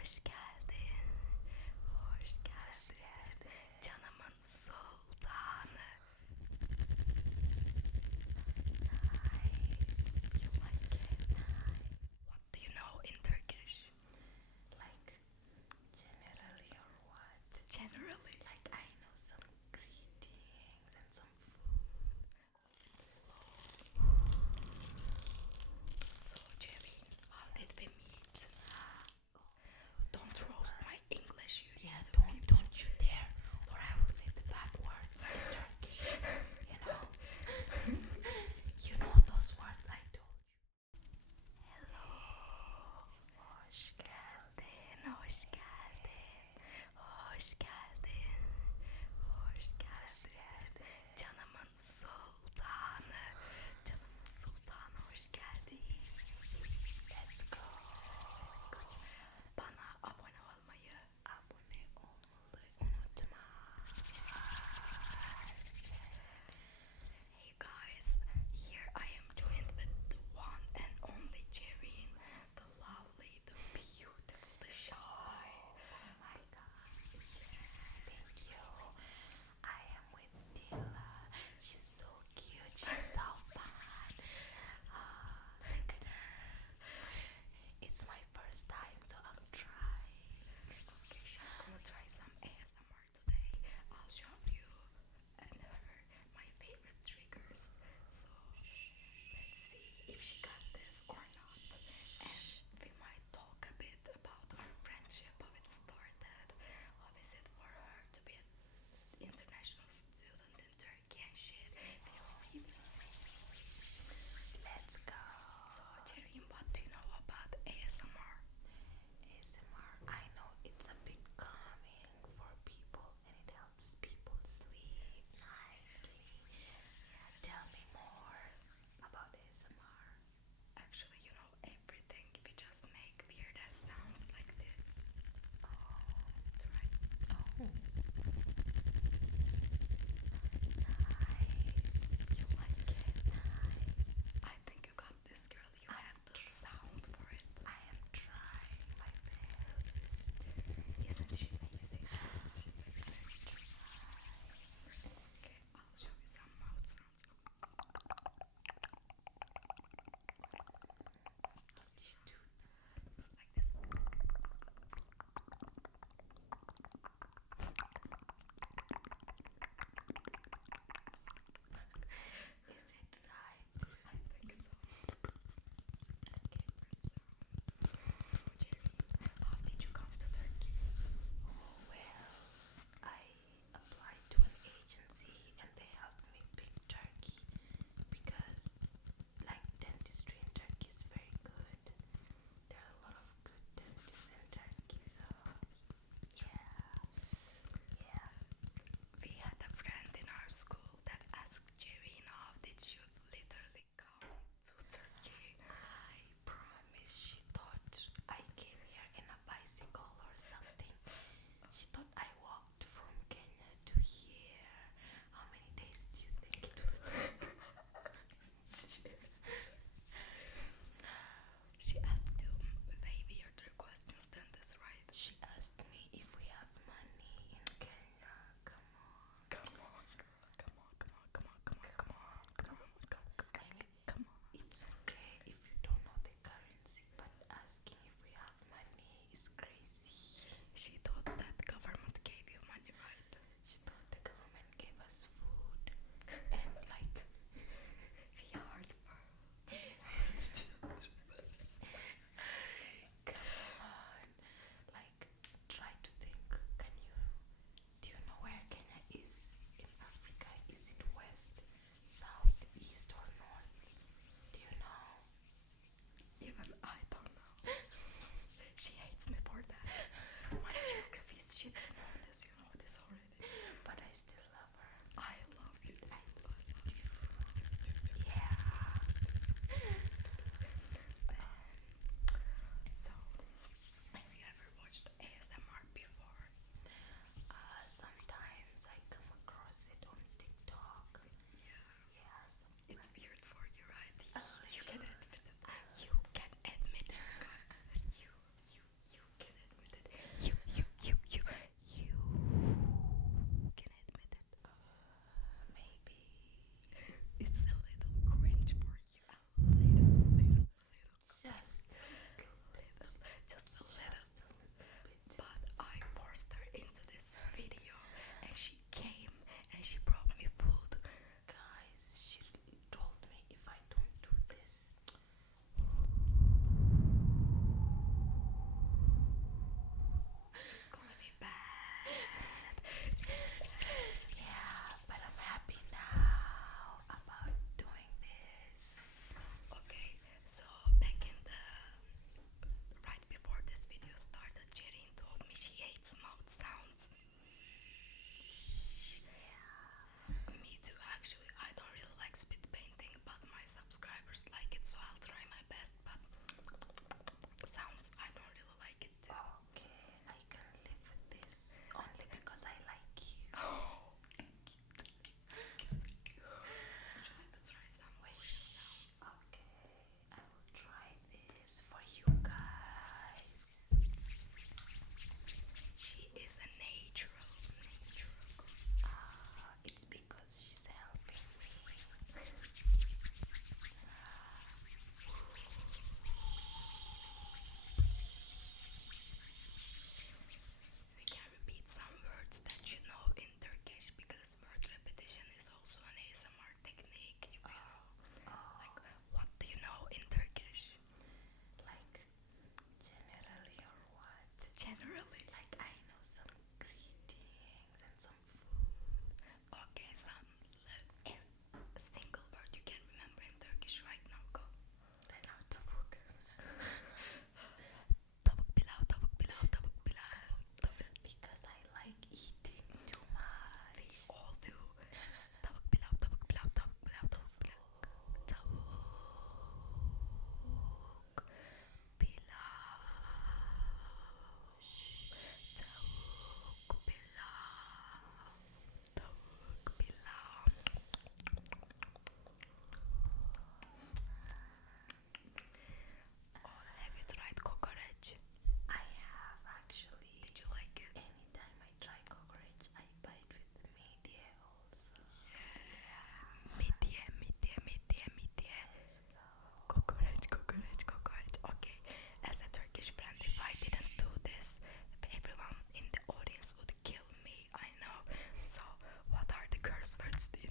Hoş that's the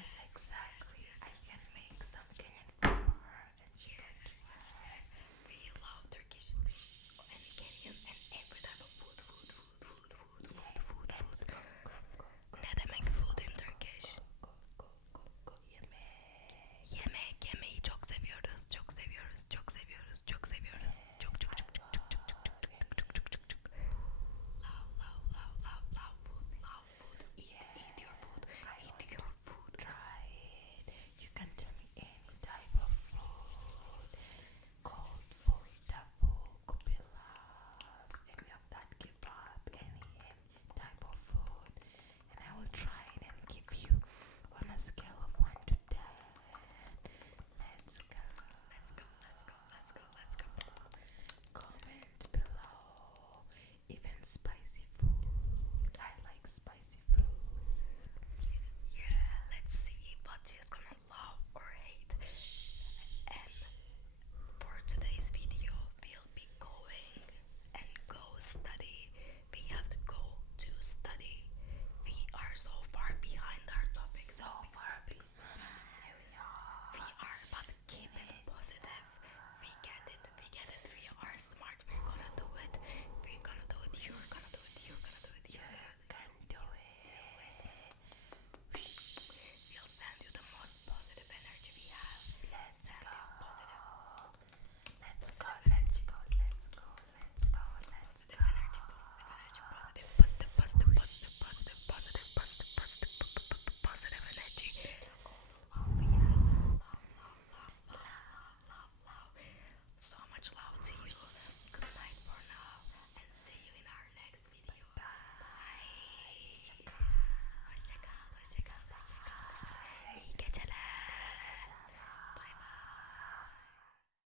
Yes, exactly. I can make some cake.